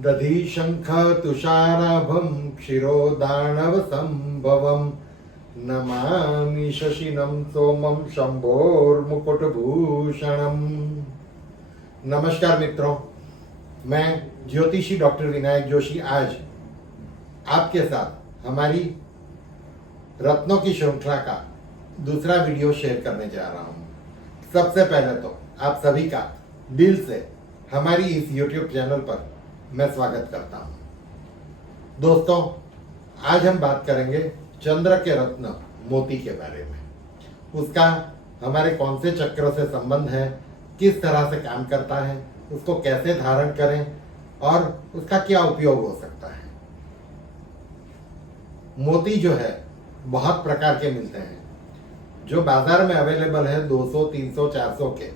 दधी शंख तुषाराभं क्षीरोदानव संभवम नमामि शशिनं सोमं शंभोर्मुकुटभूषणम। नमस्कार मित्रों, मैं ज्योतिषी डॉक्टर विनायक जोशी आज आपके साथ हमारी रत्नों की श्रृंखला का दूसरा वीडियो शेयर करने जा रहा हूं। सबसे पहले तो आप सभी का दिल से हमारी इस YouTube चैनल पर मैं स्वागत करता हूं। दोस्तों, आज हम बात करेंगे चंद्र के रत्न मोती के बारे में। उसका हमारे कौन से चक्र से संबंध है, किस तरह से काम करता है, उसको कैसे धारण करें और उसका क्या उपयोग हो सकता है। मोती जो है बहुत प्रकार के मिलते हैं। जो बाजार में अवेलेबल है 200, 300, 400 के,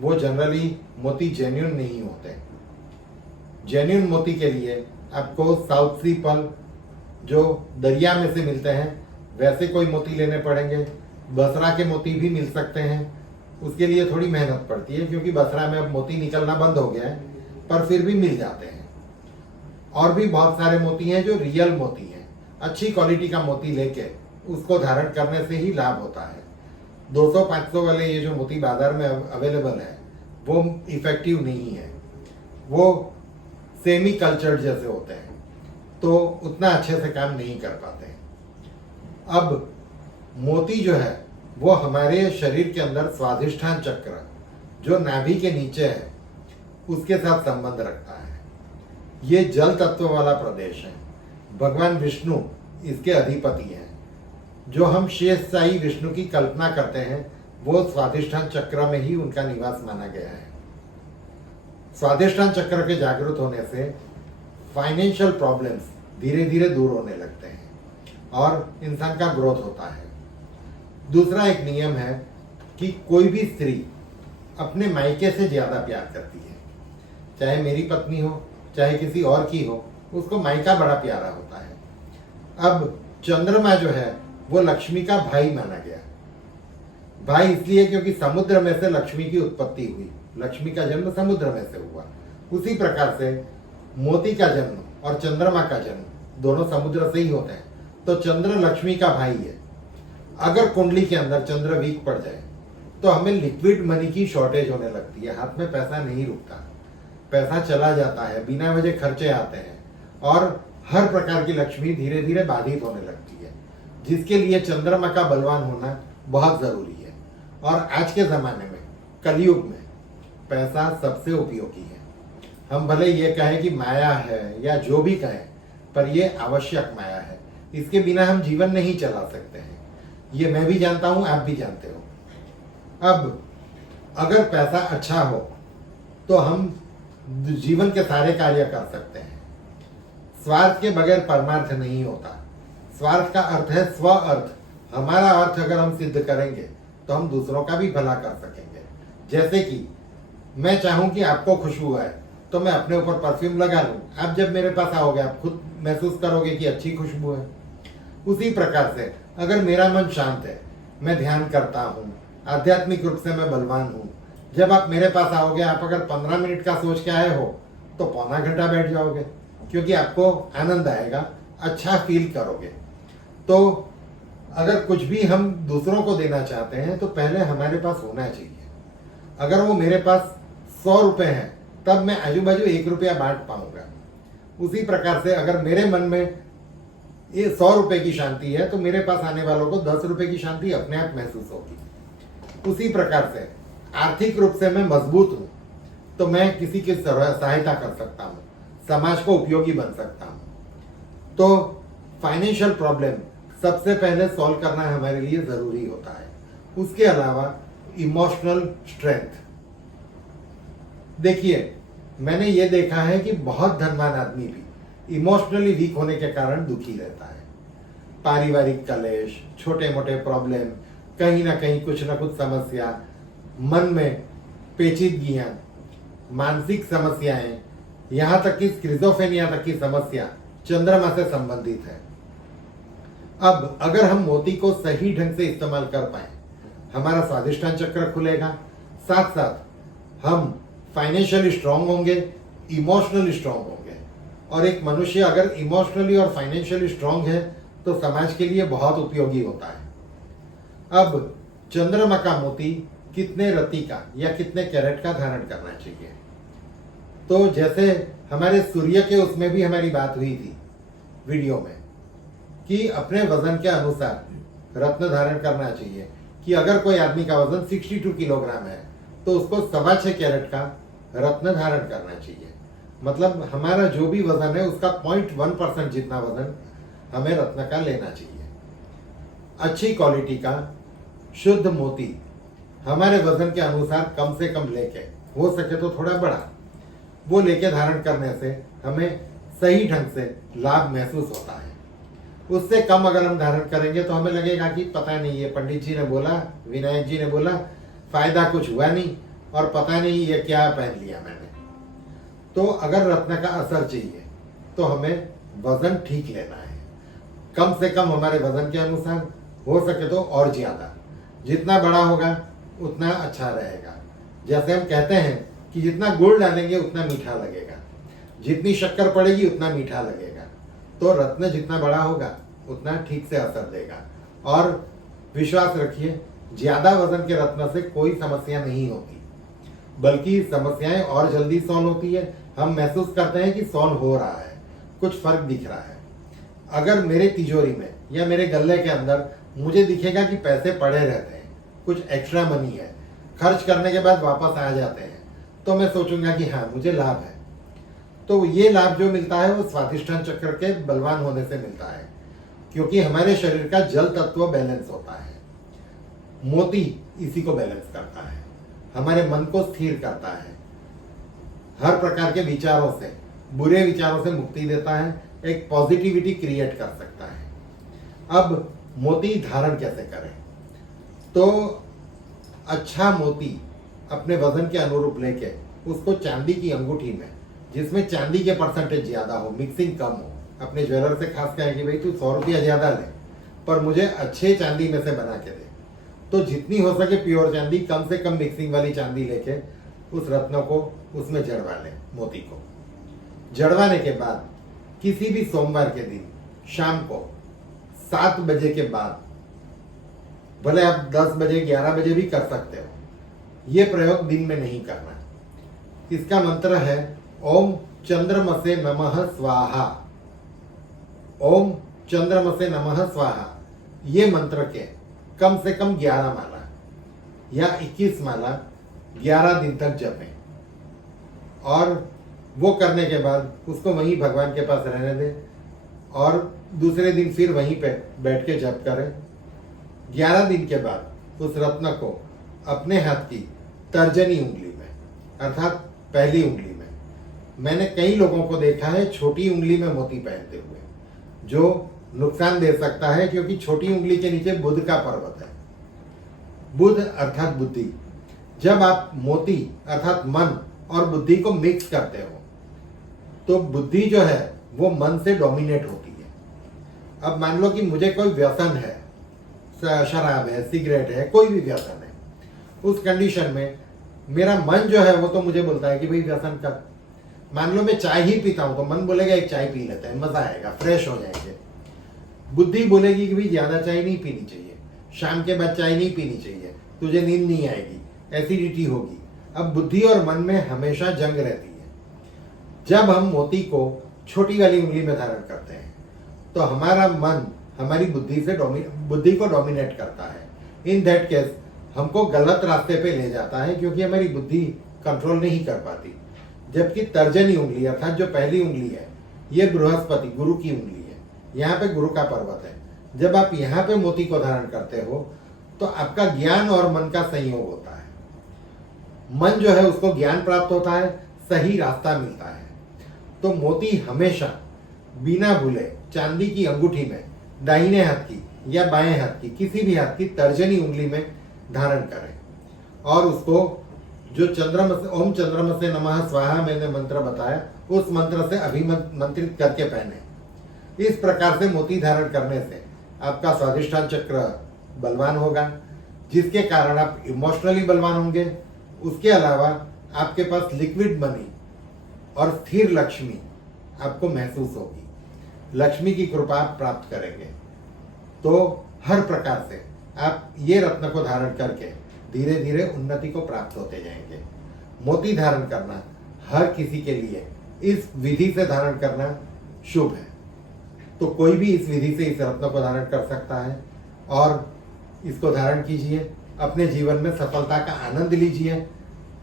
वो जनरली मोती जेन्युइन नहीं होते। जेन्युइन मोती के लिए आपको साउथ सी पर्ल जो दरिया में से मिलते हैं वैसे कोई मोती लेने पड़ेंगे। बसरा के मोती भी मिल सकते हैं, उसके लिए थोड़ी मेहनत पड़ती है क्योंकि बसरा में अब मोती निकलना बंद हो गया है, पर फिर भी मिल जाते हैं। और भी बहुत सारे मोती हैं जो रियल मोती हैं। अच्छी क्वालिटी का मोती लेके उसको धारण करने से ही लाभ होता है। 200-500 वाले ये जो मोती बाजार में अवेलेबल है वो इफेक्टिव नहीं है, वो सेमी कल्चर्ड जैसे होते हैं, तो उतना अच्छे से काम नहीं कर पाते। अब मोती जो है वो हमारे शरीर के अंदर स्वाधिष्ठान चक्र जो नाभि के नीचे है उसके साथ संबंध रखता है। ये जल तत्व वाला प्रदेश है। भगवान विष्णु इसके अधिपति हैं। जो हम शेषशाही विष्णु की कल्पना करते हैं वो स्वाधिष्ठान चक्र में ही उनका निवास माना गया है। स्वाधिष्ठान चक्र के जागृत होने से फाइनेंशियल प्रॉब्लम्स धीरे धीरे दूर होने लगते हैं और इंसान का ग्रोथ होता है। दूसरा एक नियम है कि कोई भी स्त्री अपने मायके से ज्यादा प्यार करती है। चाहे मेरी पत्नी हो, चाहे किसी और की हो, उसको मायका बड़ा प्यारा होता है। अब चंद्रमा जो है वो लक्ष्मी का भाई माना गया। भाई इसलिए क्योंकि समुद्र में से लक्ष्मी की उत्पत्ति हुई। लक्ष्मी का जन्म समुद्र में से हुआ। उसी प्रकार से मोती का जन्म और चंद्रमा का जन्म दोनों समुद्र से ही होते हैं। तो चंद्र लक्ष्मी का भाई है। अगर कुंडली के अंदर चंद्र वीक पड़ जाए तो हमें लिक्विड मनी की शॉर्टेज होने लगती है। हाथ में पैसा नहीं रुकता, पैसा चला जाता है, बिना वजह खर्चे आते हैं और हर प्रकार की लक्ष्मी धीरे धीरे बाधित होने लगती है, जिसके लिए चंद्रमा का बलवान होना बहुत जरूरी है। और आज के जमाने में, कलयुग में, पैसा सबसे उपयोगी है। हम भले ये कहें कि माया है या जो भी कहें, पर ये आवश्यक माया है। इसके बिना हम जीवन नहीं चला सकते हैं। ये मैं भी जानता हूं, आप भी जानते हो। अब अगर पैसा अच्छा हो तो हम जीवन के सारे कार्य कर सकते हैं। स्वार्थ के बगैर परमार्थ नहीं होता। स्वार्थ का अर्थ है स्व अर्थ। हमारा अर्थ अगर हम सिद्ध करेंगे तो हम दूसरों का भी भला कर सकेंगे। जैसे कि मैं चाहूं कि आपको खुशबू आए तो मैं अपने ऊपर परफ्यूम लगा लूं। आप जब मेरे पास आओगे आप खुद महसूस करोगे कि अच्छी खुशबू है। उसी प्रकार से अगर मेरा मन शांत है, मैं ध्यान करता हूँ, आध्यात्मिक रूप से मैं बलवान हूँ, जब आप मेरे पास आओगे, आप अगर 15 मिनट का सोच के आए हो तो पौना घंटा बैठ जाओगे, क्योंकि आपको आनंद आएगा, अच्छा फील करोगे। तो अगर कुछ भी हम दूसरों को देना चाहते हैं तो पहले हमारे पास होना चाहिए। अगर वो मेरे पास 100 रुपए हैं तब मैं आजू बाजू 1 रुपया बांट पाऊंगा। उसी प्रकार से अगर मेरे मन में ये 100 रुपए की शांति है तो मेरे पास आने वालों को 10 रुपए की शांति अपने आप महसूस होगी। उसी प्रकार से आर्थिक रूप से मैं मजबूत हूं तो मैं किसी की सहायता कर सकता हूं, समाज को उपयोगी बन सकता हूं। तो फाइनेंशियल प्रॉब्लम सबसे पहले सॉल्व करना हमारे लिए जरूरी होता है। उसके अलावा इमोशनल स्ट्रेंथ। देखिए, मैंने ये देखा है कि बहुत धनवान आदमी भी इमोशनली वीक होने के कारण दुखी रहता है। पारिवारिक कलेश, छोटे मोटे प्रॉब्लम, कहीं ना कहीं कुछ ना कुछ समस्या, मन में पेचीदगियां, मानसिक समस्याएं, यहां तक कि स्किज़ोफ्रेनिया तक की समस्या चंद्रमा से संबंधित है। अब अगर हम मोती को सही ढंग से इस्तेमाल कर पाए, हमारा स्वादिष्टान चक्र खुलेगा, साथ साथ हम फाइनेंशियली स्ट्रांग होंगे, इमोशनली स्ट्रांग होंगे और एक मनुष्य अगर इमोशनली और फाइनेंशियली स्ट्रांग है तो समाज के लिए बहुत उपयोगी होता है। अब चंद्रमा का मोती कितने रति का या कितने कैरेट का धारण करना चाहिए? तो जैसे हमारे सूर्य के उसमें भी हमारी बात हुई थी वीडियो में कि अपने वजन के अनुसार रत्न धारण करना चाहिए, कि अगर कोई आदमी का वजन 62 किलोग्राम है तो उसको 6.25 कैरेट का रत्न धारण करना चाहिए। मतलब हमारा जो भी वजन है उसका 0.1% जितना वजन हमें रत्न का लेना चाहिए। अच्छी क्वालिटी का शुद्ध मोती हमारे वजन के अनुसार कम से कम लेके, हो सके तो थोड़ा बड़ा, वो लेके धारण करने से हमें सही ढंग से लाभ महसूस होता है। उससे कम अगर हम धारण करेंगे तो हमें लगेगा कि पता नहीं, ये पंडित जी ने बोला, विनायक जी ने बोला, फायदा कुछ हुआ नहीं और पता नहीं ये क्या पहन लिया मैंने। तो अगर रत्न का असर चाहिए तो हमें वजन ठीक लेना है, कम से कम हमारे वजन के अनुसार, हो सके तो और ज्यादा, जितना बड़ा होगा उतना अच्छा रहेगा। जैसे हम कहते हैं कि जितना गुड़ डालेंगे उतना मीठा लगेगा, जितनी शक्कर पड़ेगी उतना मीठा लगेगा। तो रत्न जितना बड़ा होगा उतना ठीक से असर देगा। और विश्वास रखिए, ज्यादा वजन के रत्न से कोई समस्या नहीं होती, बल्कि समस्याएं और जल्दी सॉल्व होती है। हम महसूस करते हैं कि सॉल्व हो रहा है, कुछ फर्क दिख रहा है। अगर मेरे तिजोरी में या मेरे गल्ले के अंदर मुझे दिखेगा कि पैसे पड़े रहते हैं, कुछ एक्स्ट्रा मनी है, खर्च करने के बाद वापस आ जाते हैं, तो मैं सोचूंगा कि हाँ मुझे लाभ है। तो ये लाभ जो मिलता है वो स्वाधिष्ठान चक्र के बलवान होने से मिलता है, क्योंकि हमारे शरीर का जल तत्व बैलेंस होता है। मोती इसी को बैलेंस करता है, हमारे मन को स्थिर करता है, हर प्रकार के विचारों से, बुरे विचारों से मुक्ति देता है, एक पॉजिटिविटी क्रिएट कर सकता है। अब मोती धारण कैसे करें? तो अच्छा मोती अपने वजन के अनुरूप लेके उसको चांदी की अंगूठी में, जिसमें चांदी के परसेंटेज ज्यादा हो, मिक्सिंग कम हो, अपने ज्वेलर से खास कहें कि भाई तू 100 रुपया ज्यादा ले पर मुझे अच्छे चांदी में से बना के दे। तो जितनी हो सके प्योर चांदी, कम से कम मिक्सिंग वाली चांदी लेके उस रत्न को उसमें जड़वा ले। मोती को जड़वाने के बाद किसी भी सोमवार के दिन शाम को 7 बजे के बाद, भले आप 10 बजे 11 बजे भी कर सकते हो, ये प्रयोग दिन में नहीं करना। इसका मंत्र है ओम चंद्रमसे नमः स्वाहा, ओम चंद्रमसे नमः स्वाहा। ये मंत्र के कम से कम 11 माला या 21 माला 11 दिन तक जपें, और वो करने के बाद उसको वहीं भगवान के पास रहने दें और दूसरे दिन फिर वहीं पे बैठ के जप करें। 11 दिन के बाद उस रत्न को अपने हाथ की तर्जनी उंगली में, अर्थात पहली उंगली में, मैंने कई लोगों को देखा है छोटी उंगली में मोती पहनते हुए, जो नुकसान दे सकता है, क्योंकि छोटी उंगली के नीचे बुध का पर्वत है। बुध अर्थात बुद्धि। जब आप मोती अर्थात मन और बुद्धि को मिक्स करते हो तो बुद्धि जो है वो मन से डोमिनेट होती है। अब मान लो कि मुझे कोई व्यसन है, शराब है, सिगरेट है, कोई भी व्यसन है, उस कंडीशन में मेरा मन जो है वो तो मुझे बोलता है कि भाई व्यसन कर। मान लो मैं चाय ही पीता हूं तो मन बोलेगा एक चाय पी लेते हैं, मजा आएगा, फ्रेश हो जाएंगे। बुद्धि बोलेगी कि भाई ज्यादा चाय नहीं पीनी चाहिए, शाम के बाद चाय नहीं पीनी चाहिए, तुझे नींद नहीं आएगी, एसिडिटी होगी। अब बुद्धि और मन में हमेशा जंग रहती है। जब हम मोती को छोटी वाली उंगली में धारण करते हैं तो हमारा मन हमारी बुद्धि को डोमिनेट करता है। इन दैट केस हमको गलत रास्ते पे ले जाता है, क्योंकि हमारी बुद्धि कंट्रोल नहीं कर पाती। जबकि तर्जनी उंगली अर्थात जो पहली उंगली है, ये बृहस्पति गुरु की उंगली है, यहाँ पे गुरु का पर्वत है। जब आप यहाँ पे मोती को धारण करते हो तो आपका ज्ञान और मन का संयोग होता है। मन जो है उसको ज्ञान प्राप्त होता है, सही रास्ता मिलता है। तो मोती हमेशा बिना भूले चांदी की अंगूठी में दाहिने हाथ की या बाएं हाथ की, किसी भी हाथ की तर्जनी उंगली में धारण करें, और उसको जो ओम चंद्रमसे नमः स्वाहा मैंने मंत्र बताया, उस मंत्र से अभिमंत्रित करके पहने। इस प्रकार से मोती धारण करने से आपका स्वाधिष्ठान चक्र बलवान होगा, जिसके कारण आप इमोशनली बलवान होंगे। उसके अलावा आपके पास लिक्विड मनी और स्थिर लक्ष्मी आपको महसूस होगी। लक्ष्मी की कृपा आप प्राप्त करेंगे। तो हर प्रकार से आप ये रत्न को धारण करके धीरे धीरे उन्नति को प्राप्त होते जाएंगे। मोती धारण करना हर किसी के लिए, इस विधि से धारण करना शुभ है। तो कोई भी इस विधि से इस रत्न को धारण कर सकता है और इसको धारण कीजिए, अपने जीवन में सफलता का आनंद लीजिए।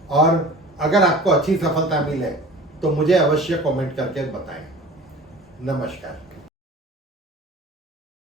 और अगर आपको अच्छी सफलता मिले तो मुझे अवश्य कमेंट करके बताएं। नमस्कार।